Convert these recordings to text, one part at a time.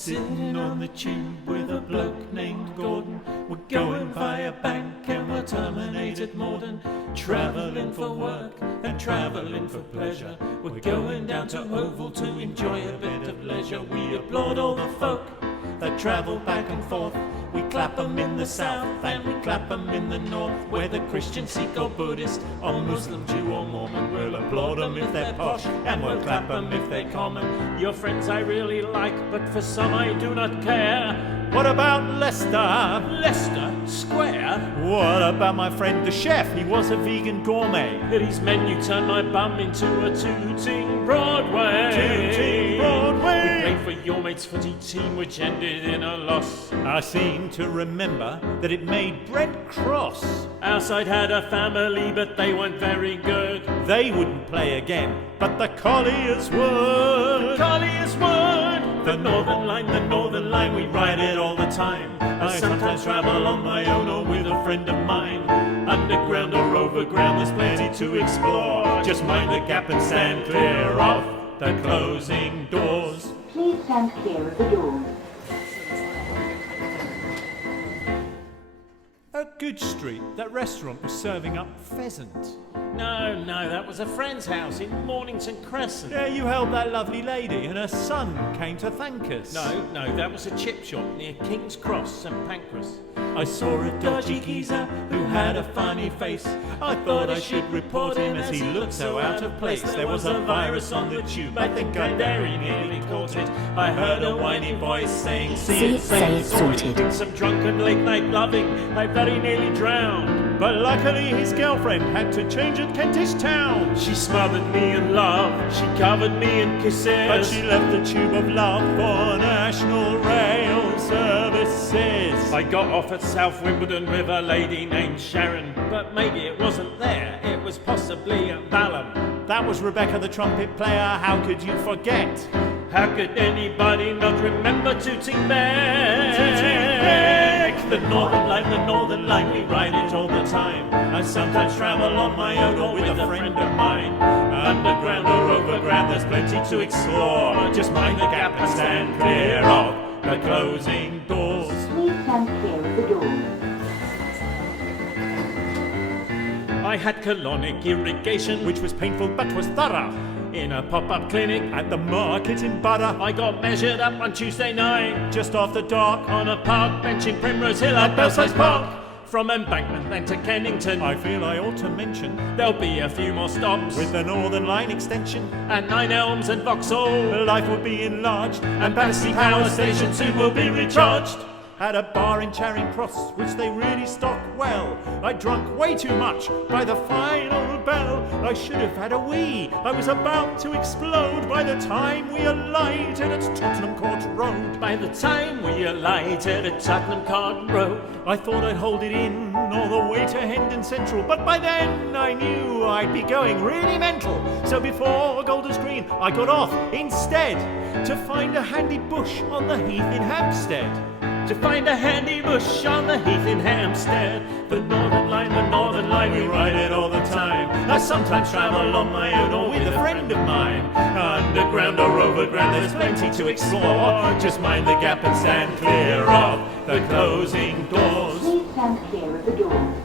Sitting on the tube with a bloke named Gordon. We're going via Bank and we're terminated Morden. Travelling for work and travelling for pleasure. We're going down to Oval to enjoy a bit of leisure. We applaud all the folk that travel back and forth. We clap 'em in the south and we clap 'em in the north. Whether Christian, Sikh or Buddhist or Muslim, Jew or Mormon, we'll applaud 'em if they're posh and we'll clap 'em if they're common. Your friends I really like, but for some I do not care. What about Leicester? Leicester Square? What about my friend the chef? He was a vegan gourmet. His menu turned my bum into a tooting Broadway. Tooting Broadway. We played for your mate's footy team, which ended in a loss. I seem to remember that it made Brent cross. Our side had a family, but they weren't very good. They wouldn't play again, but the Colliers would. Colliers would. The Northern Line, we ride it all the time. I sometimes travel on my own or with a friend of mine. Underground or overground, there's plenty to explore. Just mind the gap and stand clear of the closing doors. Please stand clear of the doors. At Good Street, that restaurant was serving up pheasant. No, that was a friend's house in Mornington Crescent. Yeah, you helped that lovely lady and her son came to thank us. No, that was a chip shop near King's Cross, St Pancras. I saw a dodgy geezer who had a funny face. I thought I should report him as he looked so out of place. There was a virus on the tube, I think I very nearly caught it. I heard a whiny voice saying, see it, say it, sorted. In some drunken late night loving, I very nearly drowned. But luckily his girlfriend had to change at Kentish Town. She smothered me in love, she covered me in kisses, but she left the tube of love for National Rail Services. I got off at South Wimbledon with a lady named Sharon, but maybe it wasn't there, it was possibly at Balham. That was Rebecca the trumpet player, how could you forget? How could anybody not remember Tooting Bec? Tooting Bec! The Northern Line, we ride it all the time. I sometimes travel on my own or with a friend of mine. Underground or overground, there's plenty to explore. Just mind the gap and stand clear of the closing doors. Please stand clear of the doors. I had colonic irrigation, which was painful but was thorough. In a pop-up clinic at the market in Butter, I got measured up on Tuesday night, just after dark, on a park bench in Primrose Hill at Belsize Park. From Embankment then to Kennington, I feel I ought to mention there'll be a few more stops with the Northern Line extension. At Nine Elms and Vauxhall, life will be enlarged, and Battersea Power Station soon will be recharged. At a bar in Charing Cross, which they really stock well. I drunk way too much by the final bell. I should have had a wee, I was about to explode by the time we alighted at Tottenham Court Road. By the time we alighted at Tottenham Court Road, I thought I'd hold it in all the way to Hendon Central, but by then I knew I'd be going really mental. So before Golders Green, I got off instead to find a handy bush on the heath in Hampstead. To find a handy bush on the heath in Hampstead. The Northern Line, we ride it all the time. I sometimes travel on my own or with a friend of mine. Underground or overground, there's plenty to explore. Just mind the gap and stand clear of the closing doors. Please stand clear of the doors.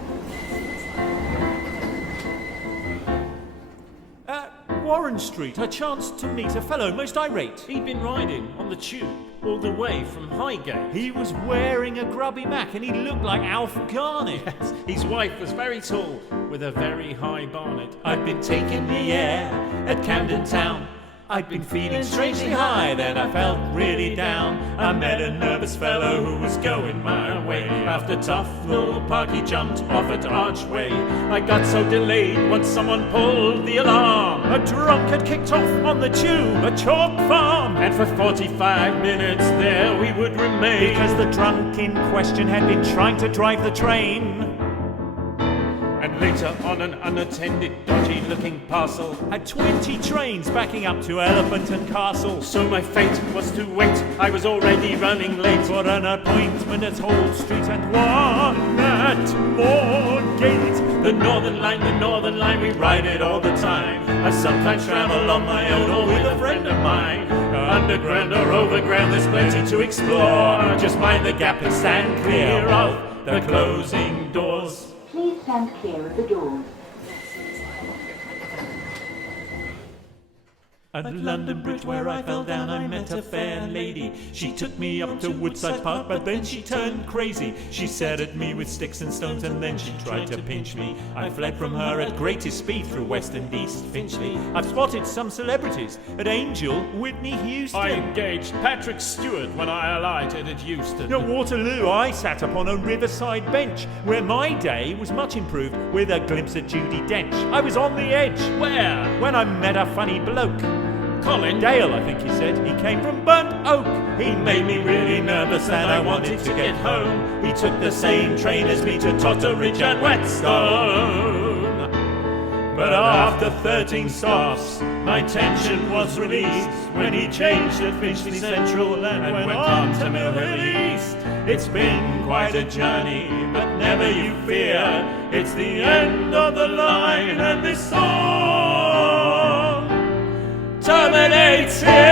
At Warren Street, I chanced to meet a fellow most irate. He'd been riding on the tube all the way from Highgate. He was wearing a grubby mac and he looked like Alf Garnett. Yes, his wife was very tall with a very high barnet. I'd been taking the air at Camden Town. I'd been feeling strangely high, then I felt really down. I met a nervous fellow who was going my way. After Tufnell Park he jumped off at Archway. I got so delayed once someone pulled the alarm. A drunk had kicked off on the tube at Chalk Farm, and for 45 minutes there we would remain, because the drunk in question had been trying to drive the train. And later on an unattended, dodgy-looking parcel had 20 trains backing up to Elephant and Castle. So my fate was to wait, I was already running late for an appointment at Hall Street and one at Moorgate. The Northern Line, we ride it all the time. I sometimes travel on my own or with a friend of mine. Underground or overground, there's plenty to explore. Just mind the gap and stand clear of the closing doors. Please stand clear of the doors. At London Bridge where I fell down I met a fair lady. She took me up to Woodside Park but then she turned crazy. She stared at me with sticks and stones and then she tried to pinch me. I fled from her at greatest speed through West and East Finchley. I've spotted some celebrities at Angel, Whitney Houston. I engaged Patrick Stewart when I alighted at Euston. At Waterloo I sat upon a riverside bench where my day was much improved with a glimpse of Judi Dench. I was on the edge. Where? When I met a funny bloke. Colin Dale, I think he said. He came from Burnt Oak. He made me really nervous and I wanted to get home. He took the same train as me to Totteridge and Whetstone. But after 13 stops, my tension was released when he changed at Finchley Central and went on to Mill Hill East. It's been quite a journey, but never you fear. It's the end of the line and this song terminates here.